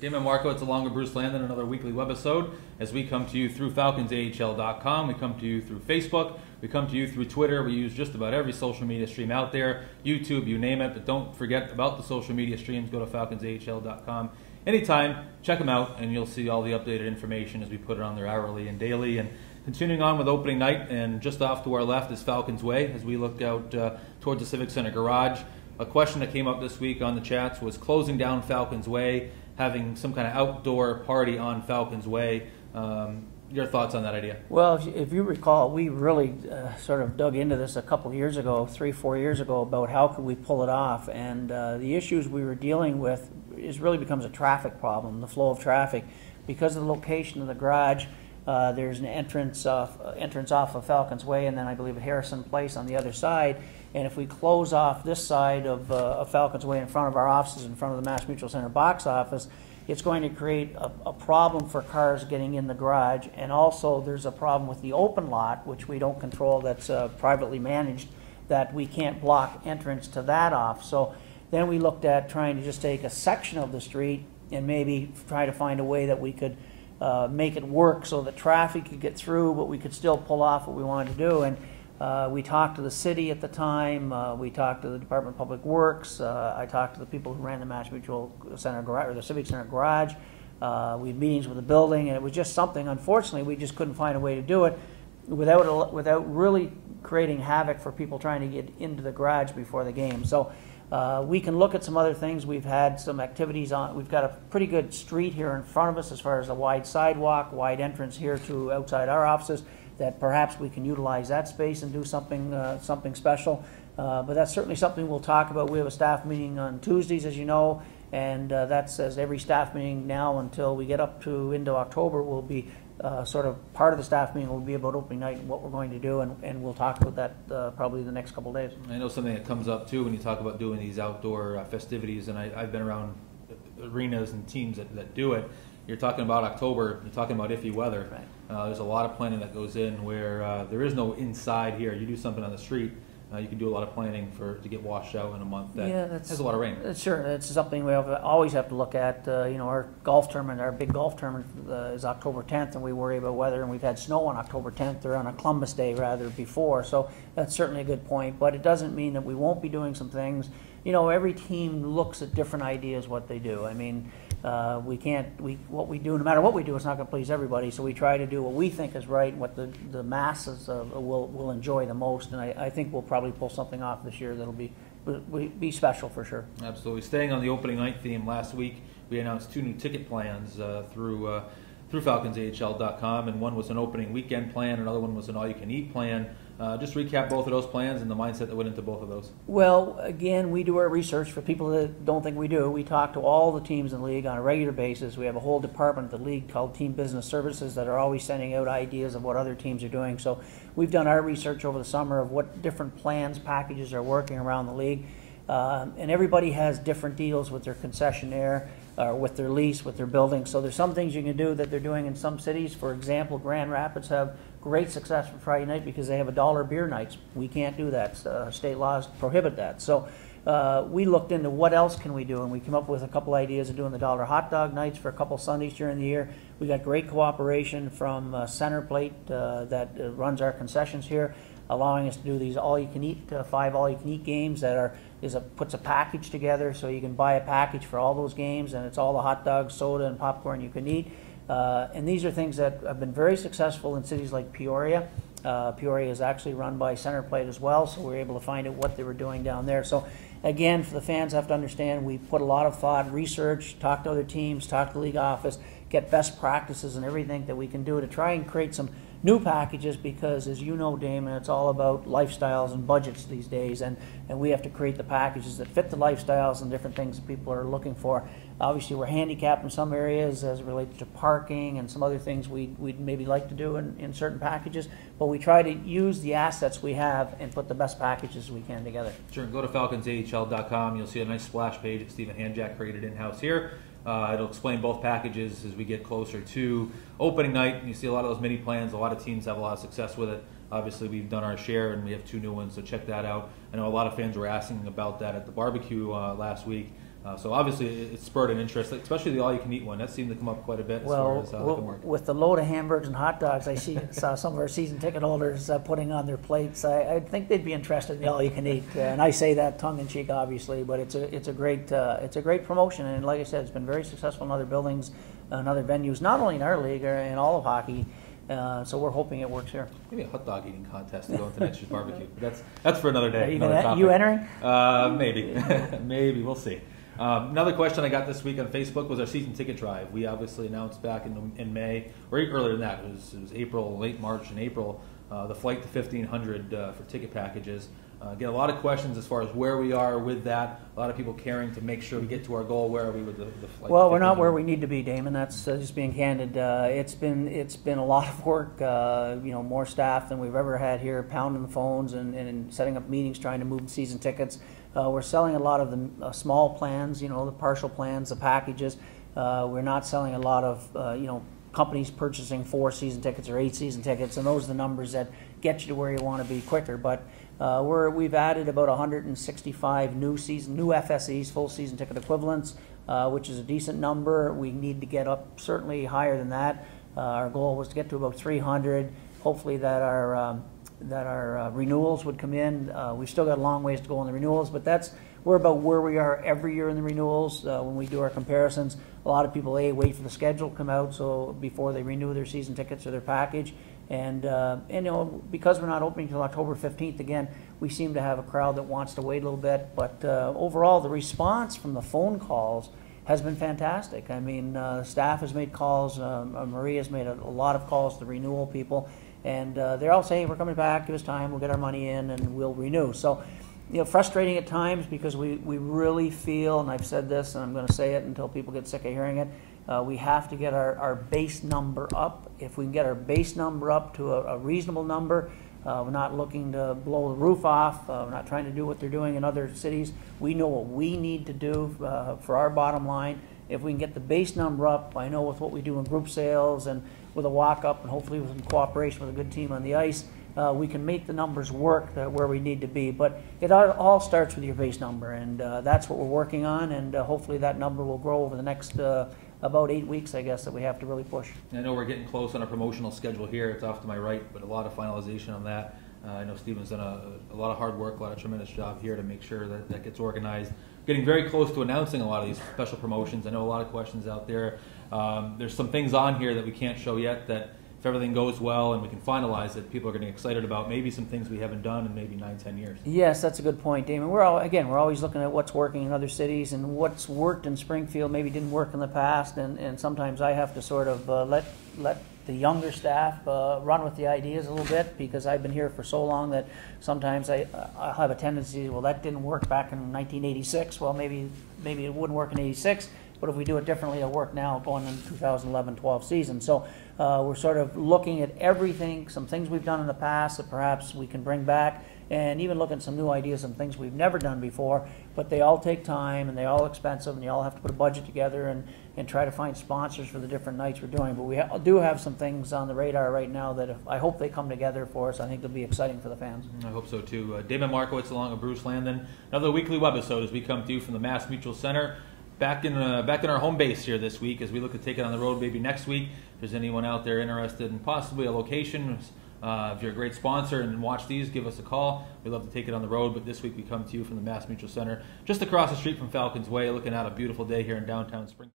Damon, Markiewicz along with Bruce Landon, another weekly webisode as we come to you through FalconsAHL.com. We come to you through Facebook. We come to you through Twitter. We use just about every social media stream out there, YouTube, you name it. But don't forget about the social media streams. Go to FalconsAHL.com anytime. Check them out, and you'll see all the updated information as we put it on there hourly and daily. And continuing on with opening night, and just off to our left is Falcons Way as we look out towards the Civic Center garage. A question that came up this week on the chats was closing down Falcons Way, having some kind of outdoor party on Falcons Way. Your thoughts on that idea? Well, if you recall, we really sort of dug into this a couple of years ago, 3-4 years ago, about how could we pull it off. And the issues we were dealing with really becomes a traffic problem, the flow of traffic. Because of the location of the garage, there's an entrance off of Falcons Way, and then I believe at Harrison Place on the other side. And if we close off this side of Falcons Way in front of our offices, in front of the Mass Mutual Center box office, it's going to create a problem for cars getting in the garage. And also there's a problem with the open lot, which we don't control, that's privately managed, that we can't block entrance to that off. So then we looked at trying to just take a section of the street and maybe try to find a way that we could make it work so that traffic could get through, but we could still pull off what we wanted to do. And we talked to the city at the time, we talked to the Department of Public Works, I talked to the people who ran the Mass Mutual Center garage, or the Civic Center garage. We had meetings with the building, and it was just something, unfortunately, we just couldn't find a way to do it without really creating havoc for people trying to get into the garage before the game. So we can look at some other things. We've had some activities on, we've got a pretty good street here in front of us as far as a wide sidewalk, wide entrance here to outside our offices, that perhaps we can utilize that space and do something special. But that's certainly something we'll talk about. We have a staff meeting on Tuesdays, as you know, and that's as every staff meeting now until we get up to into October will be sort of part of the staff meeting will be about opening night and what we're going to do, and we'll talk about that probably the next couple of days. I know something that comes up too when you talk about doing these outdoor festivities, and I've been around arenas and teams that do it. You're talking about October, you're talking about iffy weather. Right. There's a lot of planning that goes in where there is no inside here. You do something on the street, you can do a lot of planning to get washed out in a month that has a lot of rain. Sure, it's something we always have to look at. Our golf tournament, our big golf tournament is October 10th, and we worry about weather, and we've had snow on October 10th, or on a Columbus Day rather, before, so that's certainly a good point, but it doesn't mean that we won't be doing some things. Every team looks at different ideas what they do. I mean, what we do, no matter what we do, it's not going to please everybody. So we try to do what we think is right, and what the masses will enjoy the most. And I think we'll probably pull something off this year that'll be special for sure. Absolutely. Staying on the opening night theme, last week we announced 2 new ticket plans through FalconsAHL.com, and one was an opening weekend plan, another one was an all-you-can-eat plan. Just recap both of those plans and the mindset that went into both of those. Well, again, we do our research. For people that don't think we do, we talk to all the teams in the league on a regular basis. We have a whole department at the league called Team Business Services that are always sending out ideas of what other teams are doing. So we've done our research over the summer of what different plans, packages are working around the league. And everybody has different deals with their concessionaire, with their lease, with their building. So there's some things you can do that they're doing in some cities. For example, Grand Rapids have great success for Friday night because they have $1 beer nights. We can't do that. State laws prohibit that. So we looked into what else can we do, and we came up with a couple ideas of doing the $1 hot dog nights for a couple Sundays during the year. We got great cooperation from Center Plate that runs our concessions here, allowing us to do these all-you-can-eat, 5 all-you-can-eat games that puts a package together, so you can buy a package for all those games, and it's all the hot dogs, soda, and popcorn you can eat. And these are things that have been very successful in cities like Peoria. Peoria is actually run by Center Plate as well, so we were able to find out what they were doing down there. So again, for the fans have to understand, we put a lot of thought, research, talk to other teams, talk to the league office, get best practices and everything that we can do to try and create some new packages, because as you know, Damon, it's all about lifestyles and budgets these days, and we have to create the packages that fit the lifestyles and different things that people are looking for. Obviously, we're handicapped in some areas as it relates to parking and some other things we'd maybe like to do in certain packages, but we try to use the assets we have and put the best packages we can together. Sure, go to FalconsAHL.com. You'll see a nice splash page that Stephen Hanjack created in-house here. It'll explain both packages as we get closer to opening night. You see a lot of those mini plans. A lot of teams have a lot of success with it. Obviously, we've done our share, and we have 2 new ones, so check that out. I know a lot of fans were asking about that at the barbecue last week. So obviously it spurred an interest, especially the all-you-can-eat one. That seemed to come up quite a bit as far as how that can work. With the load of hamburgers and hot dogs, I saw some of our season ticket holders putting on their plates. I think they'd be interested in the all-you-can-eat, and I say that tongue-in-cheek, obviously, but it's a great promotion, and like I said, it's been very successful in other buildings and other venues, not only in our league or in all of hockey. So we're hoping it works here. Maybe a hot dog eating contest to go into next year's barbecue. But that's for another day. You entering? Maybe, maybe we'll see. Another question I got this week on Facebook was our season ticket drive. We obviously announced back in May, or earlier than that, it was April, late March and April, the flight to 1,500 for ticket packages. Get a lot of questions as far as where we are with that. A lot of people caring to make sure we get to our goal. Where are we with the flight? Well, we're not where we need to be, Damon. That's just being candid. It's been a lot of work. More staff than we've ever had here, pounding the phones and setting up meetings, trying to move season tickets. We're selling a lot of the small plans, the partial plans, the packages. We're not selling a lot of companies purchasing 4 season tickets or 8 season tickets, and those are the numbers that get you to where you want to be quicker. But we've added about 165 new FSEs, full season ticket equivalents, which is a decent number. We need to get up certainly higher than that. Our goal was to get to about 300. Hopefully that our renewals would come in. We've still got a long ways to go on the renewals, but we're about where we are every year in the renewals. When we do our comparisons, a lot of people wait for the schedule to come out so before they renew their season tickets or their package. And because we're not opening until October 15th again, we seem to have a crowd that wants to wait a little bit. But overall, the response from the phone calls has been fantastic. I mean, staff has made calls. Maria's made a lot of calls to renewal people. And they're all saying, we're coming back, give us time, we'll get our money in, and we'll renew. So, frustrating at times because we really feel, and I've said this, and I'm going to say it until people get sick of hearing it, we have to get our base number up. If we can get our base number up to a reasonable number, we're not looking to blow the roof off. We're not trying to do what they're doing in other cities. We know what we need to do for our bottom line. If we can get the base number up, I know with what we do in group sales and with a walk-up and hopefully with some cooperation with a good team on the ice, we can make the numbers work where we need to be. But it all starts with your base number, and that's what we're working on, and hopefully that number will grow over the next about 8 weeks, I guess, that we have to really push. I know we're getting close on our promotional schedule here. It's off to my right, but a lot of finalization on that. I know Stephen's done a lot of hard work, a lot of tremendous job here to make sure that gets organized. Getting very close to announcing a lot of these special promotions. I know a lot of questions out there. There's some things on here that we can't show yet that if everything goes well and we can finalize it, people are getting excited about maybe some things we haven't done in maybe 9-10 years. Yes, that's a good point, Damon. We're always looking at what's working in other cities, and what's worked in Springfield maybe didn't work in the past, and sometimes I have to sort of let the younger staff run with the ideas a little bit, because I've been here for so long that sometimes I have a tendency, well, that didn't work back in 1986. Well, maybe it wouldn't work in 86, but if we do it differently, it'll work now going into 2011-12 season. So we're sort of looking at everything, some things we've done in the past that perhaps we can bring back, and even looking at some new ideas, some things we've never done before, but they all take time and they're all expensive, and you all have to put a budget together and try to find sponsors for the different nights we're doing. But we do have some things on the radar right now that I hope they come together for us. I think they'll be exciting for the fans. I hope so too. Damon Markiewicz along with Bruce Landon. Another weekly webisode as we come to you from the Mass Mutual Center. Back in our home base here this week as we look to take it on the road maybe next week. If there's anyone out there interested in possibly a location, if you're a great sponsor and watch these, give us a call. We'd love to take it on the road, but this week we come to you from the Mass Mutual Center, just across the street from Falcons Way, looking at a beautiful day here in downtown Springfield.